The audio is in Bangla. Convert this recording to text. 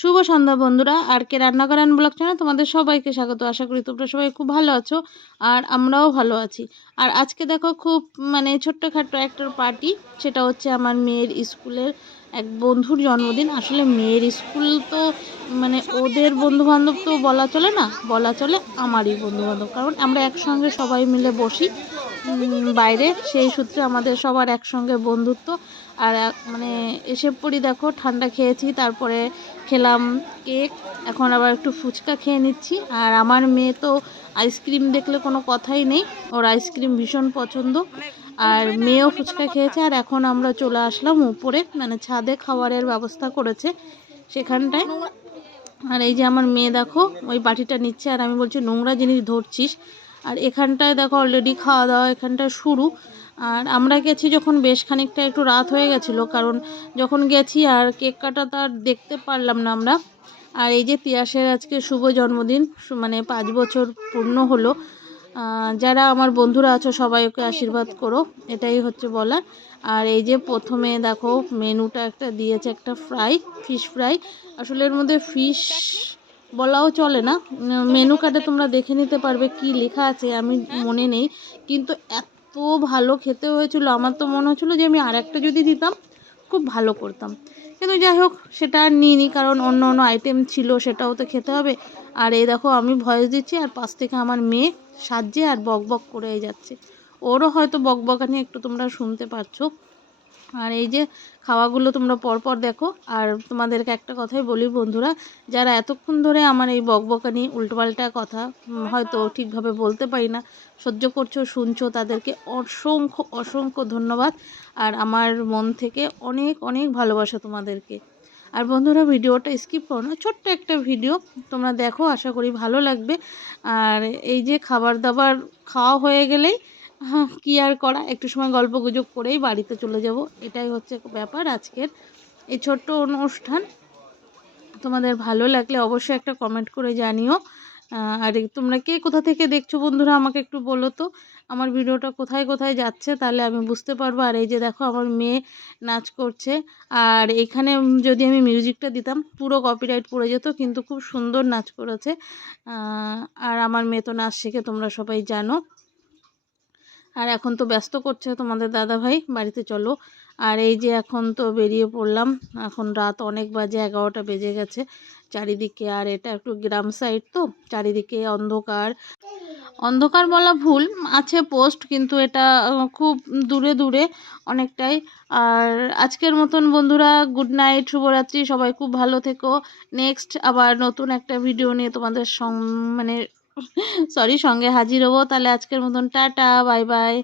শুভ সন্ধ্যা বন্ধুরা, আর কে রান্না করান ব্লগ চ্যানেল তোমাদের সবাইকে স্বাগত। আশা করি তোমরা সবাই খুব ভালো আছো, আর আমরাও ভালো আছি। আর আজকে দেখো খুব মানে ছোট্টখাট্ট একটা পার্টি সেটা হচ্ছে আমার মেয়ের স্কুলের এক বন্ধুর জন্মদিন। আসলে মেয়ের স্কুল তো মানে ওদের বন্ধু বান্ধব তো বলা চলে না, বলা চলে আমারই বন্ধু বান্ধব কারণ আমরা একসঙ্গে সবাই মিলে বসি বাইরে। সেই সূত্রে আমাদের সবার একসঙ্গে বন্ধুত্ব। আর মানে এসে পড়ি দেখো, ঠান্ডা খেয়েছি, তারপরে খেলাম কেক। এখন আবার একটু ফুচকা খেয়ে নিচ্ছি। আর আমার মেয়ে তো আইসক্রিম দেখলে কোনো কথাই নেই। ওর আইসক্রিম ভীষণ পছন্দ। আর মেয়েও ফুচকা খেয়েছে। আর এখন আমরা চলে আসলাম উপরে মানে ছাদে খাবারের ব্যবস্থা করেছে সেখানটায়। আর এই যে আমার মেয়ে দেখো, ওই বাটিটা নিচ্ছে। আর আমি বলছি, নোংরা জিনিস ধরছিস। আর এখানটায় দেখো অলরেডি খাওয়া দাওয়া এখানটায় শুরু। আর আমরা গেছি যখন বেশ খানিকটা একটু রাত হয়ে গেছিল, কারণ যখন গেছি আর কেক কাটা তো আর দেখতে পারলাম না আমরা। আর এই যে তিয়াসের আজকে শুভ জন্মদিন মানে পাঁচ বছর পূর্ণ হলো। যারা আমার বন্ধুরা আছো, সবাই ওকে আশীর্বাদ করো, এটাই হচ্ছে বলা আর এই যে প্রথমে দেখো, মেনুটা একটা দিয়েছে একটা ফ্রাই ফিশ ফ্রাই আসলে এর মধ্যে ফিশ বলাও চলে না। মেনু কার্ডে তোমরা দেখে নিতে পারবে কি লেখা আছে, আমি মনে নেই। কিন্তু এত ভালো খেতে হয়েছিল, আমার তো মনে হচ্ছিল যে আমি আর একটা যদি দিতাম, খুব ভালো করতাম। কিন্তু যাই হোক, সেটা আর নিইনি, কারণ অন্য অন্য আইটেম ছিল, সেটাও তো খেতে হবে। আর এই দেখো, আমি ভয়েস দিচ্ছি, আর পাশ থেকে আমার মেয়ে সাজছে আর বক বক করে যাচ্ছে। ওরও হয়তো বক বকানি একটু তোমরা শুনতে পাচ্ছ। আর এই যে খাওয়াগুলো তোমরা পরপর দেখো, আর তোমাদেরকে একটা কথাই বলি বন্ধুরা, যারা এতক্ষণ ধরে আমার এই বকবকানি উল্টোপাল্টা কথা হয়তো ঠিকভাবে বলতে পারি না, সহ্য করছ, শুনছো, তাদেরকে অসংখ্য অসংখ্য ধন্যবাদ, আর আমার মন থেকে অনেক অনেক ভালোবাসা তোমাদেরকে। আর বন্ধুরা, ভিডিওটা স্কিপ করো না, ছোট্ট একটা ভিডিও, তোমরা দেখো, আশা করি ভালো লাগবে। আর এই যে খাবার দাবার খাওয়া হয়ে গেলেই কী আর করা? একটু সময় গল্প গুজব করেই বাড়িতে চলে যাব। এটাই হচ্ছে ব্যাপার আজকের এই ছোট্ট অনুষ্ঠান। তোমাদের ভালো লাগলে অবশ্যই একটা কমেন্ট করে জানিও। আর তোমরা কে কোথা থেকে দেখছ বন্ধুরা, আমাকে একটু বলো তো। আমার ভিডিওটা কোথায় কোথায় যাচ্ছে তাহলে আমি বুঝতে পারব। আর এই যে দেখো, আমার মেয়ে নাচ করছে। আর এখানে যদি আমি মিউজিকটা দিতাম, পুরো কপিরাইট পড়ে যেত, কিন্তু খুব সুন্দর নাচ করেছে। আর আমার মেয়ে তো নাচ শেখে, তোমরা সবাই জানো। আর এখন তো ব্যস্ত করছে তোমাদের দাদা ভাই বাড়িতে চলো। আর এই যে এখন তো বেরিয়ে পড়লাম, এখন রাত অনেক বাজে, এগারোটা বেজে গেছে চারিদিকে। আর এটা একটু গ্রাম সাইড তো, চারিদিকে অন্ধকার। অন্ধকার বলা ভুল, আছে পোস্ট কিন্তু এটা খুব দূরে দূরে অনেকটাই। আর আজকের মতন বন্ধুরা গুড নাইট শুভরাত্রি, সবাই খুব ভালো থেকো। নেক্সট আবার নতুন একটা ভিডিও নিয়ে তোমাদের মানে সরি সঙ্গে হাজির হব। তাহলে আজকের মতন টাটা বাই বাই।